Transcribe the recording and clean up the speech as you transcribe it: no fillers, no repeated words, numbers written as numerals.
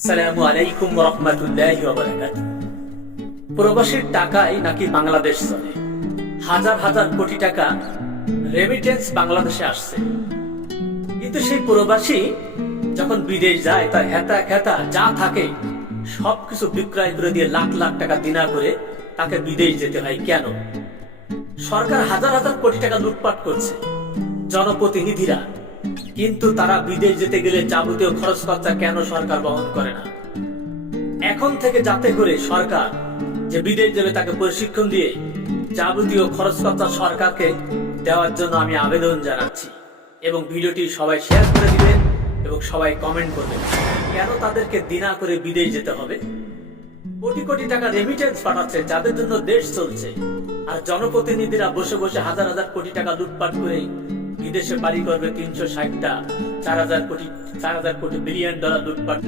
আসসালামু আলাইকুম ওয়া রাহমাতুল্লাহি ওয়া বারাকাতুহু। প্রবাসীর টাকায় নাকি বাংলাদেশ চলে। হাজার হাজার কোটি টাকা রেমিটেন্স বাংলাদেশে আসছে, কিন্তু সেই প্রবাসী যখন বিদেশ যায় তার হেতা খেতা যা থাকে সবকিছু বিক্রয় করে দিয়ে লাখ লাখ টাকা দিনা করে তাকে বিদেশ যেতে হয়। কেন? সরকার হাজার হাজার কোটি টাকা লুটপাট করছে, জনপ্রতিনিধিরা, কিন্তু তারা বিদেশ যেতে গেলে যাবতীয় খরচ খরচা কেন সরকার বহন করে না? এখন থেকে যাতে করে সরকার যে বিদেশ যাবে তাকে প্রশিক্ষণ দিয়ে যাবতীয় খরচ খরচা সরকারকে দেওয়ার জন্য আমি আবেদন জানাচ্ছি, এবং ভিডিওটি সবাই শেয়ার করে দিবেন এবং সবাই কমেন্ট করবেন। কেন তাদেরকে দিনা করে বিদেশ যেতে হবে? কোটি কোটি টাকা রেমিটেন্স পাঠাচ্ছে, যাদের জন্য দেশ চলছে, আর জনপ্রতিনিধিরা বসে বসে হাজার হাজার কোটি টাকা লুটপাট করে বিদেশে বাড়ি করবে 360টা 4,000 কোটি $4,000 বিলিয়ন লুটপাট।